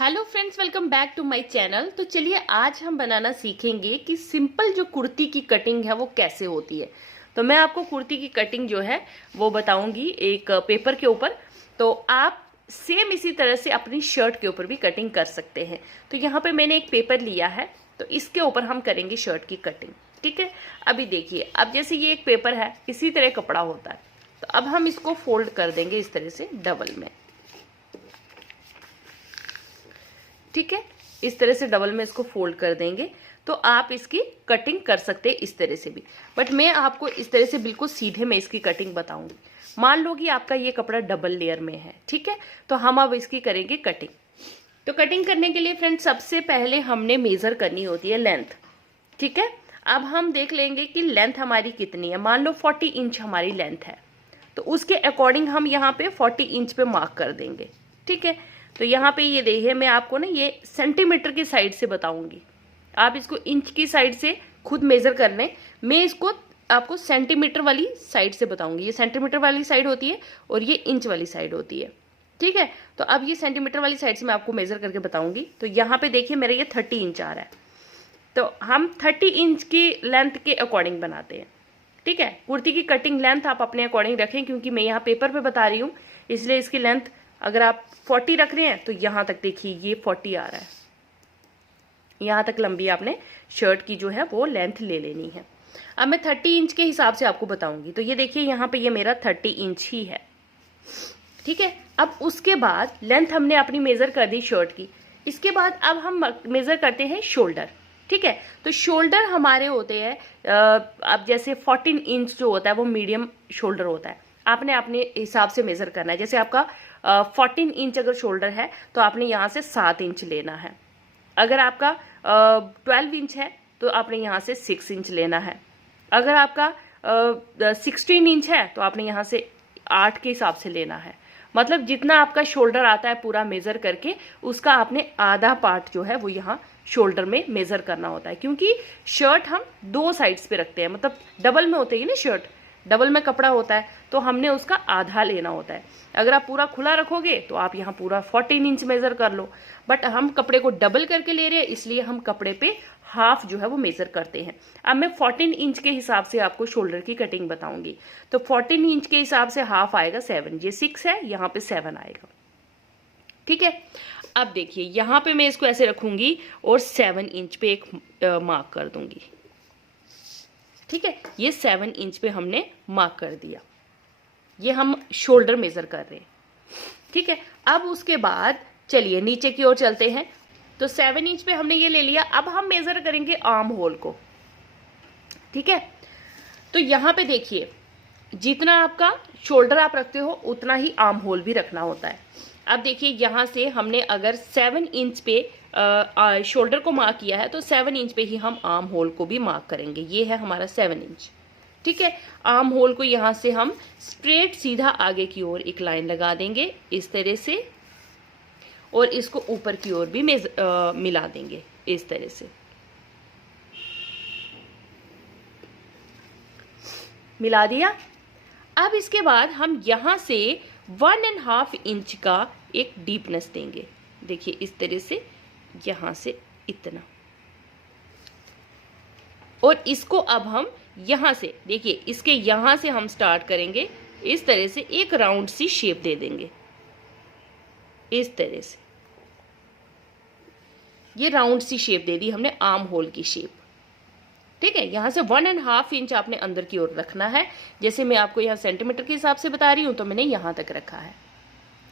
Hello friends, welcome back to my channel. तो चलिए आज हम बनाना सीखेंगे कि सिंपल जो कुर्ती की कटिंग है वो कैसे होती है। तो मैं आपको कुर्ती की कटिंग जो है वो बताऊंगी एक पेपर के ऊपर। तो आप सेम इसी तरह से अपनी शर्ट के ऊपर भी कटिंग कर सकते हैं। तो यहाँ पे मैंने एक पेपर लिया है, तो इसके ऊपर हम करेंगे शर्ट की कटिंग। ठीक है, अभी देखिए, अब जैसे ये एक पेपर है, इसी तरह कपड़ा होता है। तो अब हम इसको फोल्ड कर देंगे इस तरह से डबल में। ठीक है, इस तरह से डबल में इसको फोल्ड कर देंगे तो आप इसकी कटिंग कर सकते हैं इस तरह से भी। बट मैं आपको इस तरह से बिल्कुल सीधे में इसकी कटिंग बताऊंगी। मान लो कि आपका ये कपड़ा डबल लेयर में है, ठीक है, तो हम अब इसकी करेंगे कटिंग। तो कटिंग करने के लिए फ्रेंड्स सबसे पहले हमने मेजर करनी होती है लेंथ। ठीक है, अब हम देख लेंगे कि लेंथ हमारी कितनी है। मान लो 40 इंच हमारी लेंथ है, तो उसके अकॉर्डिंग हम यहाँ पे 40 इंच पे मार्क कर देंगे। ठीक है, तो यहाँ पे ये देखिए, मैं आपको ना ये सेंटीमीटर की साइड से बताऊंगी, आप इसको इंच की साइड से खुद मेजर कर लें। मैं इसको आपको सेंटीमीटर वाली साइड से बताऊंगी। ये सेंटीमीटर वाली साइड होती है और ये इंच वाली साइड होती है। ठीक है, तो अब ये सेंटीमीटर वाली साइड से मैं आपको मेजर करके बताऊंगी। तो यहाँ पे देखिए मेरा ये 30 इंच आ रहा है, तो हम 30 इंच की लेंथ के अकॉर्डिंग बनाते हैं। ठीक है, कुर्ती की कटिंग लेंथ आप अपने अकॉर्डिंग रखें, क्योंकि मैं यहाँ पेपर पे बता रही हूँ, इसलिए इसकी लेंथ अगर आप 40 रख रहे हैं तो यहां तक देखिए ये 40 आ रहा है। यहां तक लंबी आपने शर्ट की जो है वो लेंथ ले लेनी है। अब मैं 30 इंच के हिसाब से आपको बताऊंगी। तो ये देखिए यहाँ पे ये मेरा 30 इंच ही है। ठीक है, अब उसके बाद लेंथ हमने अपनी मेजर कर दी शर्ट की। इसके बाद अब हम मेजर करते हैं शोल्डर। ठीक है, तो शोल्डर हमारे होते हैं अब जैसे 14 इंच जो होता है वो मीडियम शोल्डर होता है। आपने अपने हिसाब से मेजर करना है। जैसे आपका 14 इंच अगर शोल्डर है तो आपने यहाँ से 7 इंच लेना है। अगर आपका 12 इंच है तो आपने यहाँ से 6 इंच लेना है। अगर आपका 16 इंच है तो आपने यहाँ से 8 के हिसाब से लेना है। मतलब जितना आपका शोल्डर आता है पूरा मेजर करके, उसका आपने आधा पार्ट जो है वो यहाँ शोल्डर में मेजर करना होता है। क्योंकि शर्ट हम 2 साइड्स पे रखते हैं, मतलब डबल में होते ही ना, शर्ट डबल में कपड़ा होता है, तो हमने उसका आधा लेना होता है। अगर आप पूरा खुला रखोगे तो आप यहाँ पूरा 14 इंच मेजर कर लो, बट हम कपड़े को डबल करके ले रहे हैं, इसलिए हम कपड़े पे हाफ जो है वो मेजर करते हैं। अब मैं 14 इंच के हिसाब से आपको शोल्डर की कटिंग बताऊंगी। तो 14 इंच के हिसाब से हाफ आएगा 7, ये 6 है, यहाँ पे 7 आएगा। ठीक है, अब देखिए यहाँ पे मैं इसको ऐसे रखूंगी और 7 इंच पे एक मार्क कर दूंगी। ठीक है, ये 7 इंच पे हमने मार्क कर दिया। ये हम शोल्डर मेजर कर रहे हैं। ठीक है, अब उसके बाद चलिए नीचे की ओर चलते हैं। तो 7 इंच पे हमने ये ले लिया। अब हम मेजर करेंगे आर्म होल को। ठीक है, तो यहां पे देखिए, जितना आपका शोल्डर आप रखते हो उतना ही आर्म होल भी रखना होता है। अब देखिए यहां से हमने अगर 7 इंच पे शोल्डर को मार्क किया है तो 7 इंच पे ही हम आर्म होल को भी मार्क करेंगे। ये है हमारा 7 इंच। ठीक है, आर्म होल को यहां से हम स्ट्रेट सीधा आगे की ओर एक लाइन लगा देंगे इस तरह से, और इसको ऊपर की ओर भी मिला देंगे इस तरह से। मिला दिया। अब इसके बाद हम यहां से 1.5 इंच का एक डीपनेस देंगे। देखिए इस तरह से, यहां से इतना, और इसको अब हम यहां से देखिए, इसके यहां से हम स्टार्ट करेंगे इस तरह से, एक राउंड सी शेप दे देंगे इस तरह से। ये राउंड सी शेप दे दी हमने, आर्म होल की शेप। ठीक है, यहां से 1.5 इंच आपने अंदर की ओर रखना है। जैसे मैं आपको यहाँ सेंटीमीटर के हिसाब से बता रही हूं, तो मैंने यहां तक रखा है।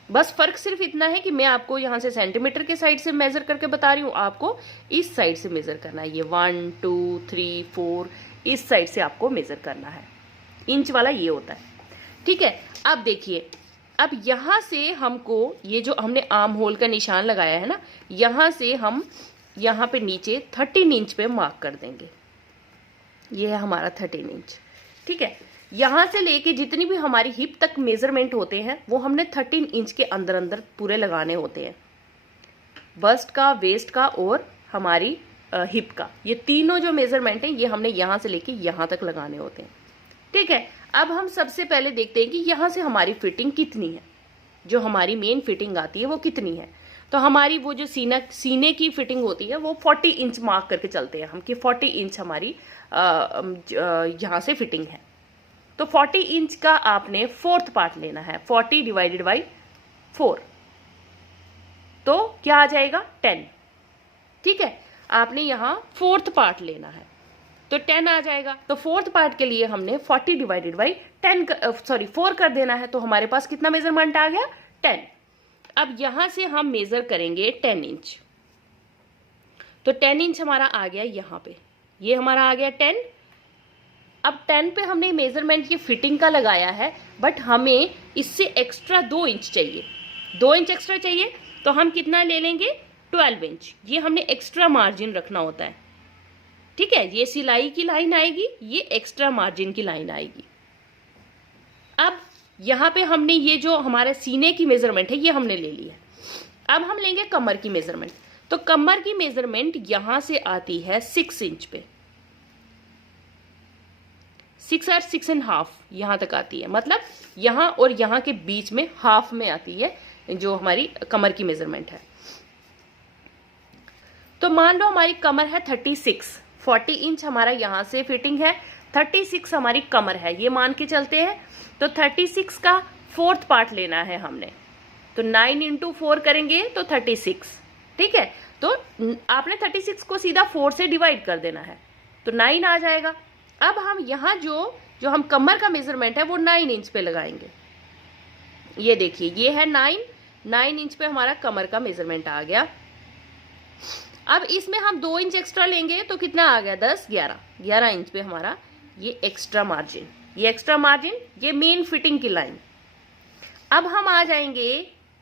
बस फर्क सिर्फ इतना है कि मैं आपको यहां से सेंटीमीटर के साइड से मेजर करके बता रही हूं, आपको इस साइड से मेजर करना है। ये 1 2 3 4 इस साइड से आपको मेजर करना है। इंच वाला ये होता है। ठीक है, अब देखिए, अब यहां से हमको ये जो हमने आर्म होल का निशान लगाया है ना, यहां से हम यहां पे नीचे 13 इंच पे मार्क कर देंगे। ये है हमारा 13 इंच। ठीक है, यहां से लेके जितनी भी हमारी हिप तक मेजरमेंट होते हैं वो हमने 13 इंच के अंदर अंदर पूरे लगाने होते हैं। बस्ट का, वेस्ट का और हमारी हिप का, ये तीनों जो मेजरमेंट है ये हमने यहां से लेके यहां तक लगाने होते हैं। ठीक है, अब हम सबसे पहले देखते हैं कि यहां से हमारी फिटिंग कितनी है, जो हमारी मेन फिटिंग आती है वो कितनी है। तो हमारी वो जो सीने की फिटिंग होती है वो 40 इंच मार्क करके चलते हैं हम कि 40 इंच हमारी यहाँ से फिटिंग है। तो 40 इंच का आपने फोर्थ पार्ट लेना है, 40 डिवाइडेड बाई 4, तो क्या आ जाएगा 10। ठीक है, आपने यहाँ फोर्थ पार्ट लेना है तो 10 आ जाएगा। तो फोर्थ पार्ट के लिए हमने 40 डिवाइडेड बाई 4 कर देना है। तो हमारे पास कितना मेजरमेंट आ गया 10। अब यहां से हम मेजर करेंगे 10 इंच। तो 10 इंच हमारा आ गया यहाँ पे, ये हमारा आ गया 10। अब 10 पे हमने मेजरमेंट ये फिटिंग का लगाया है, बट हमें इससे एक्स्ट्रा 2 इंच चाहिए, 2 इंच एक्स्ट्रा चाहिए। तो हम कितना ले लेंगे 12 इंच। ये हमने एक्स्ट्रा मार्जिन रखना होता है। ठीक है, ये सिलाई की लाइन आएगी, ये एक्स्ट्रा मार्जिन की लाइन आएगी। अब यहाँ पे हमने ये जो हमारे सीने की मेजरमेंट है ये हमने ले ली है। अब हम लेंगे कमर की मेजरमेंट। तो कमर की मेजरमेंट यहां से आती है 6 इंच पे, 6 और 6.5 यहां तक आती है। मतलब यहां और यहां के बीच में हाफ में आती है जो हमारी कमर की मेजरमेंट है। तो मान लो हमारी कमर है 36, 40 इंच हमारा यहां से फिटिंग है, 36 हमारी कमर है, ये मान के चलते हैं। तो 36 का फोर्थ पार्ट लेना है हमने, तो 9 इंटू 4 करेंगे तो 36। ठीक है, तो आपने 36 को सीधा 4 से डिवाइड कर देना है, तो 9 आ जाएगा। अब हम यहाँ जो हम कमर का मेजरमेंट है वो 9 इंच पे लगाएंगे। ये देखिए, ये है 9 इंच पे हमारा कमर का मेजरमेंट आ गया। अब इसमें हम 2 इंच एक्स्ट्रा लेंगे तो कितना आ गया 10, 11 इंच पे हमारा ये एक्स्ट्रा मार्जिन, ये मेन फिटिंग की लाइन। अब हम आ जाएंगे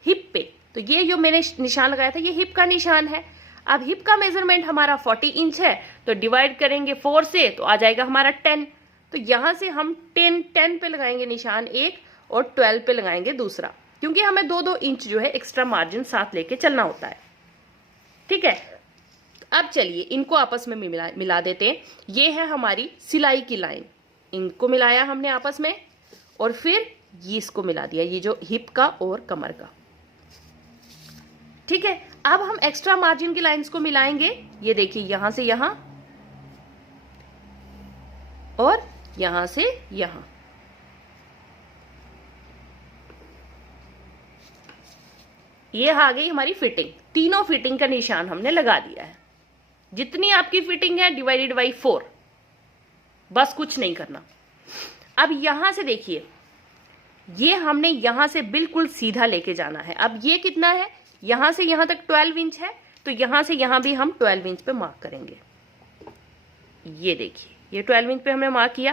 हिप पे। तो ये जो मैंने निशान लगाया था ये हिप का निशान है। अब हिप का मेजरमेंट हमारा 40 इंच है, तो डिवाइड करेंगे 4 से तो आ जाएगा हमारा 10। तो यहां से हम 10 पे लगाएंगे निशान एक और 12 पे लगाएंगे दूसरा, क्योंकि हमें 2-2 इंच जो है एक्स्ट्रा मार्जिन साथ लेके चलना होता है। ठीक है, अब चलिए इनको आपस में मिला देते हैं। ये है हमारी सिलाई की लाइन, इनको मिलाया हमने आपस में और फिर ये इसको मिला दिया, ये जो हिप का और कमर का। ठीक है, अब हम एक्स्ट्रा मार्जिन की लाइंस को मिलाएंगे। ये देखिए, यहां से यहां और यहां से यहां। ये आ गई हमारी फिटिंग। तीनों फिटिंग का निशान हमने लगा दिया है। जितनी आपकी फिटिंग है डिवाइडेड बाई 4, बस कुछ नहीं करना। अब यहां से देखिए, ये हमने यहां से बिल्कुल सीधा लेके जाना है। अब ये कितना है, यहां से यहां तक 12 इंच है, तो यहां से यहां भी हम 12 इंच पे मार्क करेंगे। ये देखिए, ये 12 इंच पे हमने मार्क किया।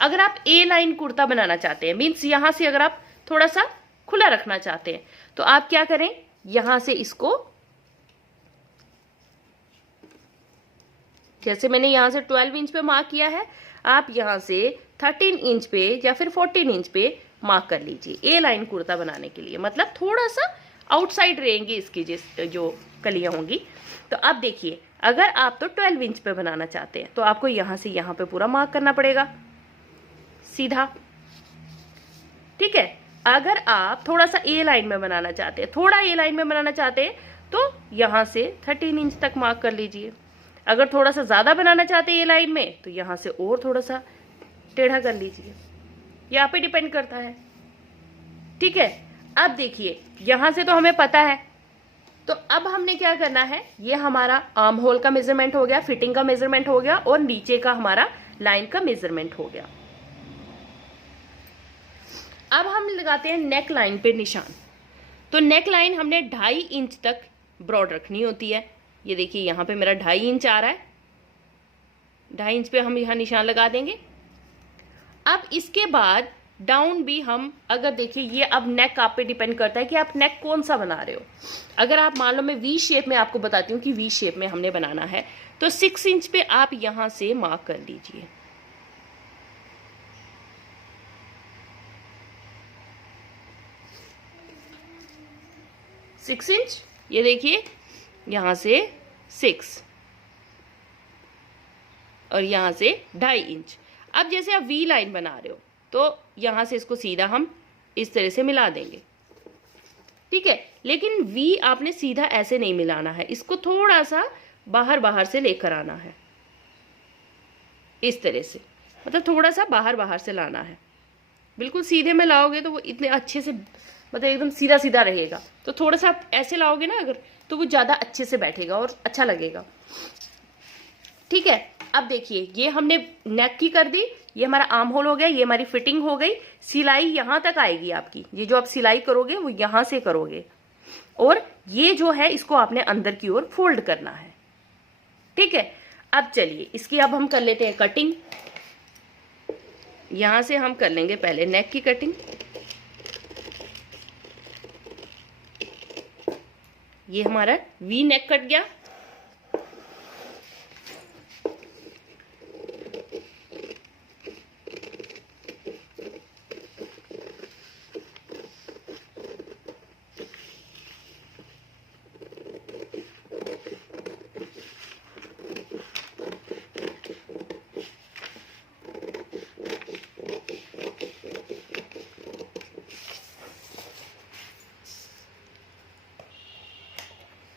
अगर आप ए लाइन कुर्ता बनाना चाहते हैं, मीन्स यहां से अगर आप थोड़ा सा खुला रखना चाहते हैं, तो आप क्या करें, यहां से इसको, जैसे मैंने यहां से 12 इंच पे मार्क किया है, आप यहां से 13 इंच पे या फिर 14 इंच पे मार्क कर लीजिए ए लाइन कुर्ता बनाने के लिए। मतलब थोड़ा सा आउटसाइड रहेंगी इसकी जो कलियां होंगी। तो अब देखिए, अगर आप तो 12 इंच पे बनाना चाहते हैं तो आपको यहां से यहां पे पूरा मार्क करना पड़ेगा सीधा। ठीक है, अगर आप थोड़ा सा ए लाइन में बनाना चाहते हैं, थोड़ा ए लाइन में बनाना चाहते हैं, तो यहां से 13 इंच तक मार्क कर लीजिए। अगर थोड़ा सा ज्यादा बनाना चाहते हैं ए लाइन में, तो यहां से और थोड़ा सा टेढ़ा कर लीजिए। ये आप पे डिपेंड करता है। ठीक है, अब देखिए, यहां से तो हमें पता है, तो अब हमने क्या करना है, ये हमारा आर्म होल का मेजरमेंट हो गया, फिटिंग का मेजरमेंट हो गया और नीचे का हमारा लाइन का मेजरमेंट हो गया। अब हम लगाते हैं नेक लाइन पे निशान। तो नेक लाइन हमने 2.5 इंच तक ब्रॉड रखनी होती है। ये देखिए, यहां पे मेरा 2.5 इंच आ रहा है, 2.5 इंच पे हम यहां निशान लगा देंगे। अब इसके बाद डाउन भी हम, अगर देखिए, ये अब नेक आप पे डिपेंड करता है कि आप नेक कौन सा बना रहे हो। अगर आप मान लो, मैं वी शेप में आपको बताती हूँ कि वी शेप में हमने बनाना है, तो 6 इंच पे आप यहां से मार्क कर लीजिए। सिक्स इंच, ये देखिए, यहां से 6 और यहां से 2.5 इंच। अब जैसे आप वी लाइन बना रहे हो, तो यहां से इसको सीधा हम इस तरह से मिला देंगे। ठीक है, लेकिन वी आपने सीधा ऐसे नहीं मिलाना है, इसको थोड़ा सा बाहर बाहर से लेकर आना है, इस तरह से, मतलब थोड़ा सा बाहर बाहर से लाना है। बिल्कुल सीधे में लाओगे तो वो इतने अच्छे से, मतलब एकदम सीधा सीधा रहेगा, तो थोड़ा सा आप ऐसे लाओगे ना अगर, तो वो ज़्यादा अच्छे से बैठेगा और अच्छा लगेगा। ठीक है, अब देखिए ये हमने नेक की कर दी, ये हमारा आर्म होल हो गया, ये हमारी फिटिंग हो गई। सिलाई यहां तक आएगी आपकी, ये जो आप सिलाई करोगे वो यहां से करोगे, और ये जो है इसको आपने अंदर की ओर फोल्ड करना है। ठीक है, अब चलिए इसकी अब हम कर लेते हैं कटिंग। यहां से हम कर लेंगे पहले नेक की कटिंग। ये हमारा वी नेक कट गया।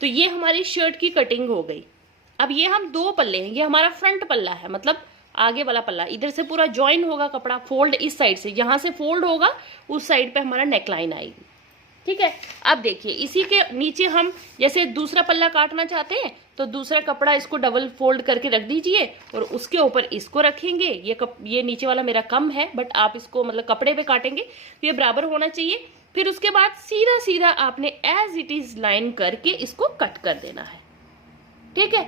तो ये हमारी शर्ट की कटिंग हो गई। अब ये हम दो पल्ले हैं, ये हमारा फ्रंट पल्ला है, मतलब आगे वाला पल्ला, इधर से पूरा ज्वाइन होगा कपड़ा, फोल्ड इस साइड से, यहां से फोल्ड होगा, उस साइड पे हमारा नेकलाइन आएगी। ठीक है, अब देखिए इसी के नीचे हम जैसे दूसरा पल्ला काटना चाहते हैं तो दूसरा कपड़ा इसको डबल फोल्ड करके रख दीजिए और उसके ऊपर इसको रखेंगे। ये नीचे वाला मेरा कम है, बट आप इसको मतलब कपड़े पे काटेंगे तो ये बराबर होना चाहिए। फिर उसके बाद सीधा सीधा आपने एज इट इज लाइन करके इसको कट कर देना है। ठीक है,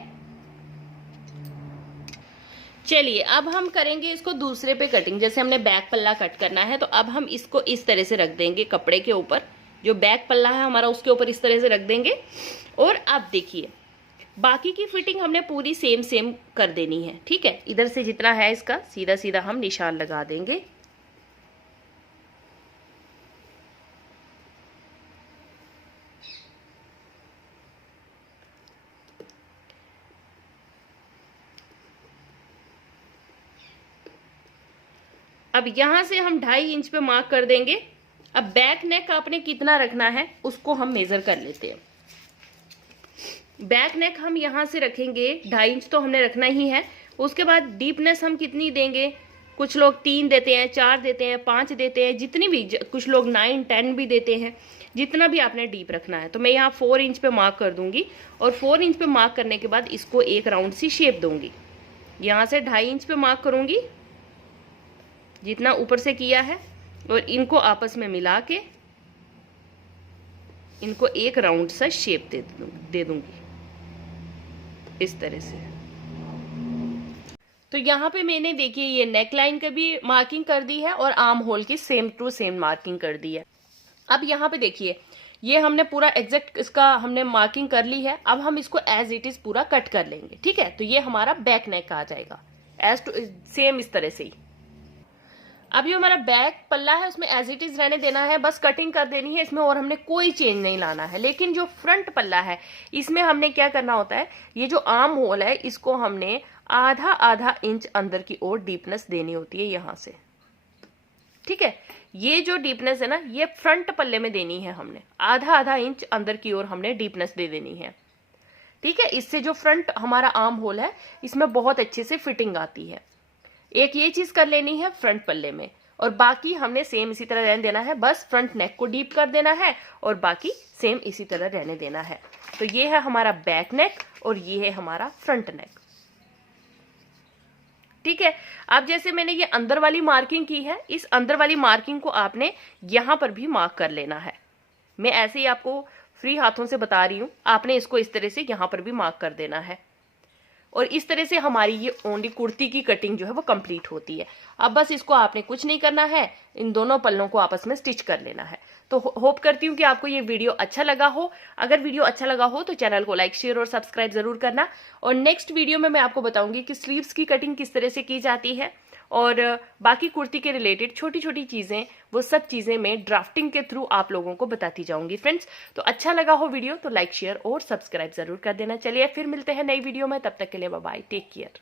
चलिए अब हम करेंगे इसको दूसरे पे कटिंग। जैसे हमने बैक पल्ला कट करना है तो अब हम इसको इस तरह से रख देंगे कपड़े के ऊपर, जो बैक पल्ला है हमारा उसके ऊपर इस तरह से रख देंगे। और अब देखिए बाकी की फिटिंग हमने पूरी सेम सेम कर देनी है। ठीक है, इधर से जितना है इसका सीधा सीधा हम निशान लगा देंगे। अब यहां से हम 2.5 इंच पे मार्क कर देंगे। अब बैक नेक आपने कितना रखना है उसको हम मेजर कर लेते हैं। बैक नेक हम यहां से रखेंगे 2.5 इंच तो हमने रखना ही है। उसके बाद डीपनेस हम कितनी देंगे, कुछ लोग 3 देते हैं, 4 देते हैं, 5 देते हैं, जितनी भी, कुछ लोग 9, 10 भी देते हैं, जितना भी आपने डीप रखना है। तो मैं यहाँ 4 इंच पे मार्क कर दूंगी और 4 इंच पे मार्क करने के बाद इसको एक राउंड सी शेप दूंगी। यहाँ से 2.5 इंच पे मार्क करूंगी जितना ऊपर से किया है, और इनको आपस में मिला के इनको एक राउंड सा शेप दे दूंगी इस तरह से। तो यहाँ पे मैंने देखिए ये नेक लाइन का भी मार्किंग कर दी है और आर्म होल की सेम टू सेम मार्किंग कर दी है। अब यहाँ पे देखिए ये हमने पूरा एग्जैक्ट इसका हमने मार्किंग कर ली है। अब हम इसको एज इट इज पूरा कट कर लेंगे। ठीक है, तो ये हमारा बैक नेक आ जाएगा एज टू सेम इस तरह से ही। अब ये हमारा बैक पल्ला है उसमें एज इट इज रहने देना है, बस कटिंग कर देनी है इसमें, और हमने कोई चेंज नहीं लाना है। लेकिन जो फ्रंट पल्ला है इसमें हमने क्या करना होता है, ये जो आर्म होल है इसको हमने आधा आधा इंच अंदर की ओर डीपनेस देनी होती है यहां से। ठीक है, ये जो डीपनेस है ना ये फ्रंट पल्ले में देनी है हमने, आधा आधा इंच अंदर की ओर हमने डीपनेस दे देनी है। ठीक है, इससे जो फ्रंट हमारा आर्म होल है इसमें बहुत अच्छे से फिटिंग आती है। एक ये चीज कर लेनी है फ्रंट पल्ले में, और बाकी हमने सेम इसी तरह रहने देना है। बस फ्रंट नेक को डीप कर देना है और बाकी सेम इसी तरह रहने देना है। तो ये है हमारा बैक नेक और ये है हमारा फ्रंट नेक। ठीक है, अब जैसे मैंने ये अंदर वाली मार्किंग की है, इस अंदर वाली मार्किंग को आपने यहां पर भी मार्क कर लेना है। मैं ऐसे ही आपको फ्री हाथों से बता रही हूं, आपने इसको इस तरह से यहां पर भी मार्क कर देना है। और इस तरह से हमारी ये ओनली कुर्ती की कटिंग जो है वो कंप्लीट होती है। अब बस इसको आपने कुछ नहीं करना है, इन दोनों पल्लों को आपस में स्टिच कर लेना है। तो होप करती हूँ कि आपको ये वीडियो अच्छा लगा हो। अगर वीडियो अच्छा लगा हो तो चैनल को लाइक, शेयर और सब्सक्राइब जरूर करना। और नेक्स्ट वीडियो में मैं आपको बताऊंगी कि स्लीव्स की कटिंग किस तरह से की जाती है, और बाकी कुर्ती के रिलेटेड छोटी छोटी चीजें, वो सब चीजें मैं ड्राफ्टिंग के थ्रू आप लोगों को बताती जाऊंगी फ्रेंड्स। तो अच्छा लगा हो वीडियो तो लाइक, शेयर और सब्सक्राइब जरूर कर देना। चलिए फिर मिलते हैं नई वीडियो में, तब तक के लिए बाय बाय, टेक केयर।